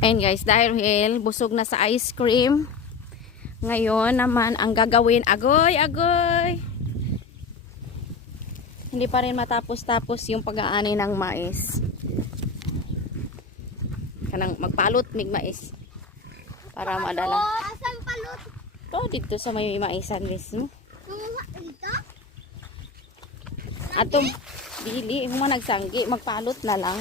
Ayun guys, dahil busog na sa ice cream. Ngayon naman ang gagawin, agoy, agoy. Hindi pa rin matapos-tapos yung pag-aani ng mais. Kanang magpalot mig mais. Para madala. Asan palot? To dito sa may maisan mismo. Dito? Atom dili mo nagsanggi, magpalot na lang.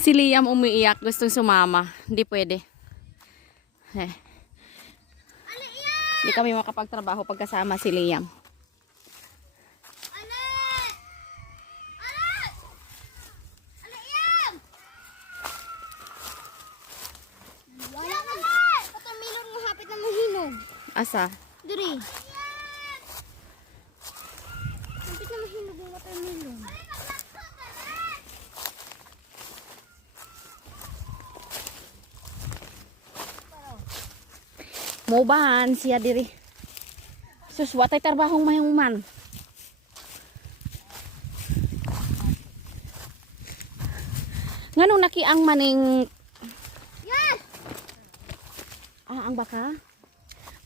Si Liam umiiyak, gustong sumama. Hindi pwede. Eh. Hindi kami makapagtrabaho pagkasama si Liam. Ano? Ano? Ano yan? Wala ka na! Watermelon mo hapit na mahinog. Asa? Diri. Hapit na mahinog yung watermelon. Mubahan siya diri. Sus, watay trabahong mayungman. Nganong naki ang maning Yes! Ah, ang baka?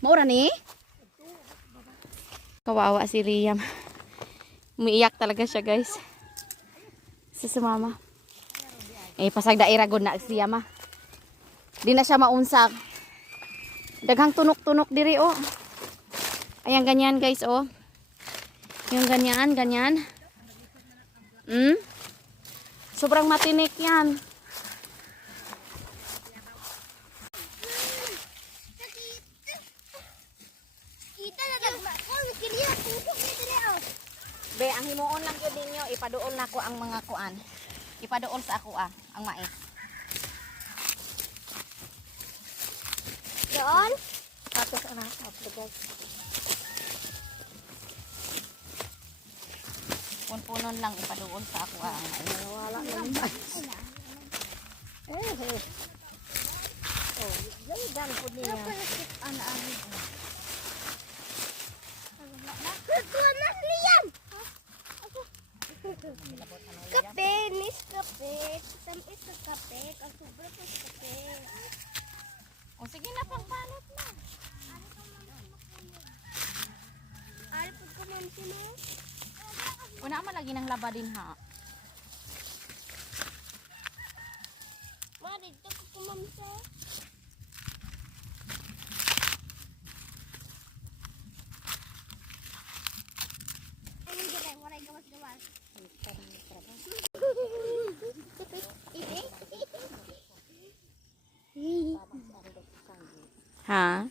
Maura ni? Kawawa si Liam. Umiiyak talaga siya, guys. Si sumama. Eh, pasag daira gud na siya ma. Di na siya maunsak. Daghang tunok-tunok diri, oh. Ayan, ganyan, guys, oh. Yung ganyan, ganyan. Hmm? Sobrang matinik yan. Be, ang himuon lang yun ninyo, ipaduol na ko ang mga kuan. Ipaduol sa ako ah, ang mais. Doon? Tapos tapos guys. Punpunon lang ipaduol sa ako ah, ang mais. Wala Eh, eh. Oh, yan po niya. Sige na, pangbalot na. Ay, pag kumam sino? Una man lagi ng laba din ha. Mari, ito ko kumam Ha?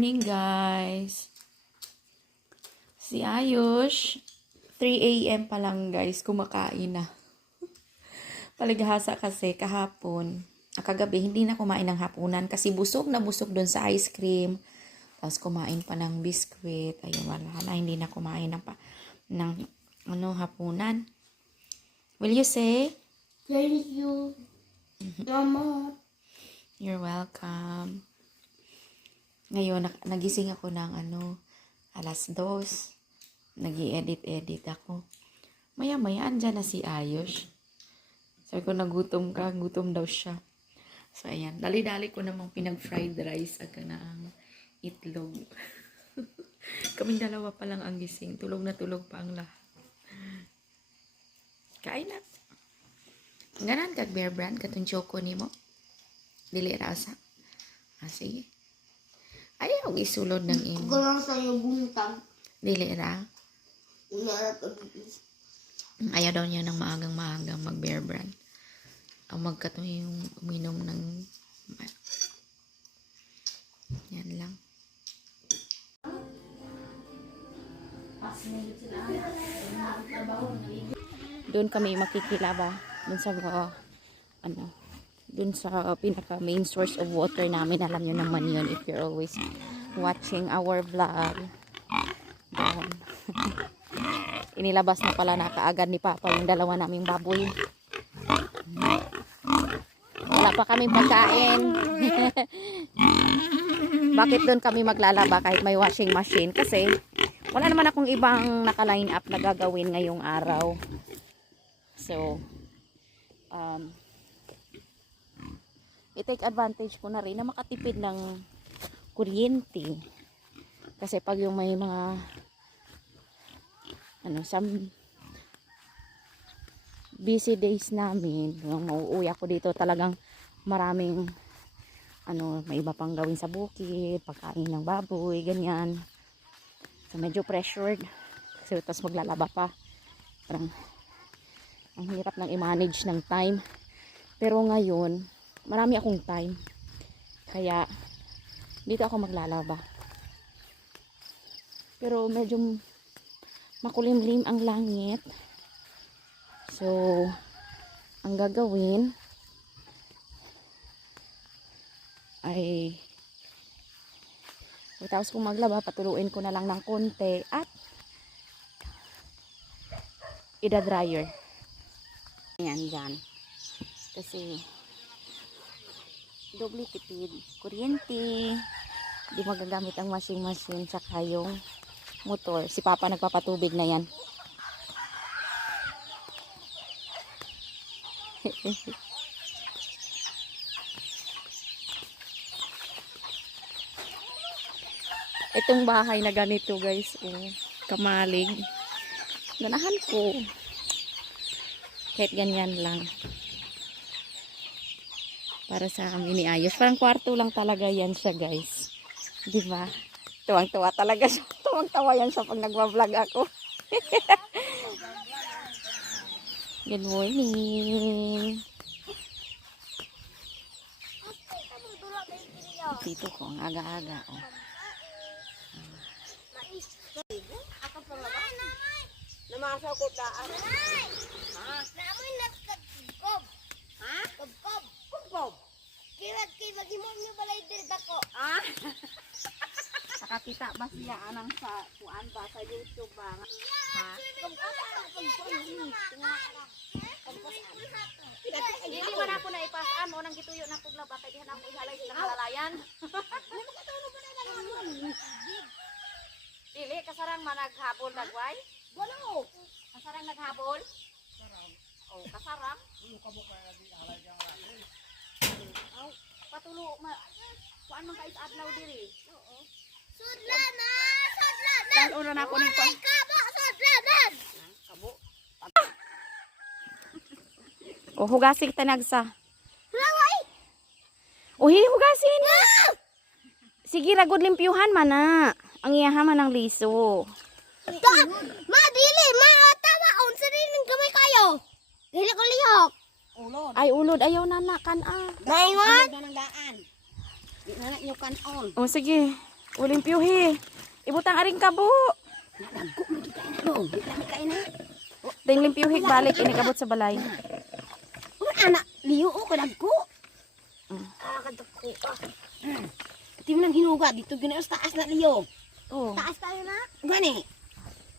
Morning guys. Si Ayush, 3 a.m. pa lang guys, kumakain na. Paligahasa kasi kahapon, ah, kagabi hindi na kumain ng hapunan kasi busog na busog doon sa ice cream. Tapos kumain pa ng biskwit. Ayun, wala na. Hindi na kumain ng, pa, ng ano, hapunan. Will you say? Thank you. Mama. You're welcome. Ngayon, nagising ako ng ano, alas dos. nag edit edit ako. Maya-maya, andyan na si Ayush. Sabi ko, nagutom ka, gutom daw siya. So, ayan. Dali-dali ko namang pinag-fried rice at ng itlog. Kaming dalawa pa lang ang gising. Tulog na tulog pa ang lahat. Kain na. Ganan kag bear brand katong choco nimo. Dili rasa. Ah, sige. Ayaw isulod ng imo. Ko lang sa'yo buntag. Dili ra. Ayaw daw niya ng maagang maagang mag bear brand. Ang magkatong yung uminom ng yan lang. Doon kami makikilaba doon sa uh, ano doon sa pinaka main source of water namin. Alam nyo naman yun if you're always watching our vlog. Doon. Inilabas na pala na kaagad ni Papa yung dalawa naming baboy. Wala pa kaming pagkain. Bakit doon kami maglalaba kahit may washing machine? Kasi wala naman akong ibang naka-line up na gagawin ngayong araw. So um, i-take advantage ko na rin na makatipid ng kuryente. Kasi pag yung may mga ano some busy days namin yung mauuwi ako dito talagang maraming ano may iba pang gawin sa bukid pagkain ng baboy ganyan so medyo pressured kasi tapos maglalaba pa. Parang ang hirap nang i-manage ng time. Pero ngayon marami akong time. Kaya dito ako maglalaba. Pero medyo makulimlim ang langit. So ang gagawin ay tapos kung maglaba patuluin ko na lang ng konti at ida dryer ayan dyan. Kasi doble tipid kuryente. Di magagamit ang washing machine tsaka yung motor. Si papa nagpapatubig na yan itong bahay na ganito guys oh, kamalig ganahan ko. Kahit ganyan lang. Para sa amin ni Ayos parang kwarto lang talaga yan siya guys. Di ba? Tuwang tuwa talaga siya. Tuwang tawa yan siya pag nagwa-vlog ako. Good morning. Dito ko ang aga-aga oh. Namasaw ko daan. Ha? Namoy nagkagkob. Ha? Kagkob. Kagkob. Kiwag kiwag himo niyo balay dir dako. ah nakakita ba siya anang sa kuan ba sa YouTube ba ha Dili man ako na ipasaan mo nang gituyo na pugla ba diha na ako ihalay sa kalalayan. Dili kasarang man naghabol dagway. Walo. Kasarang naghabol. Kasarang. Oh, kasarang. Aw, patulo ma kuan man kais adlaw diri. Sudlanan. Sudlanan. Dan una na ako ning kuan. Kabo sudlanan. Kabo. O hugasig tanagsa. Laway. O hi hugasin na. Sige ragod limpyuhan man na. Ang iyaha man ng liso. Da, Dili ko lihok. Ay ulod ayaw na na kan ah. Naingon? na ng daan. Di na nyo kanon. O sige. Ulimpyuhi. Ibutang aring kabo. Nalagko mo di kain no. Di lang kain na. Ding limpyuhi balik inikabot sa balay. Uy, anak, liyo o kalagko. Ah, kadako. Di mo nang hinuga. Dito ginaos taas na liyo. Oh. Taas tayo na. Gani.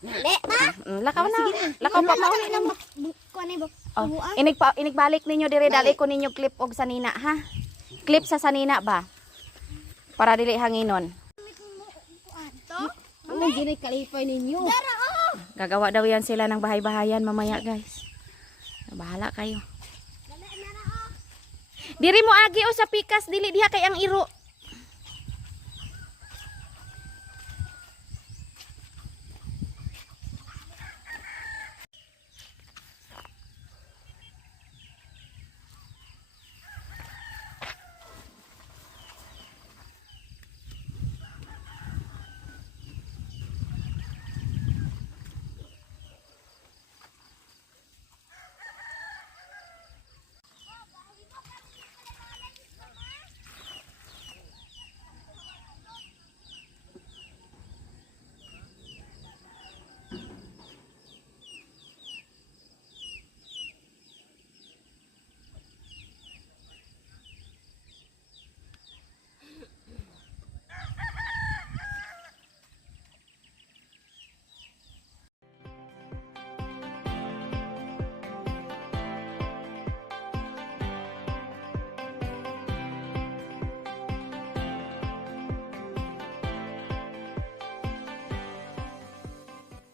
Le, ma. Mm, Lakaw na. Lakaw pa mauli na mo. Kuan ni. Oh, inig pa inigbalik ninyo dire dali ko ninyo clip og sanina ha. Clip sa sanina ba? Para dili hanginon. Ano ginay kalipay ninyo? Oh. Gagawa daw yan sila ng bahay-bahayan mamaya guys. Bahala kayo. Oh. Diri mo agi o sa pikas dili diha kay ang iro.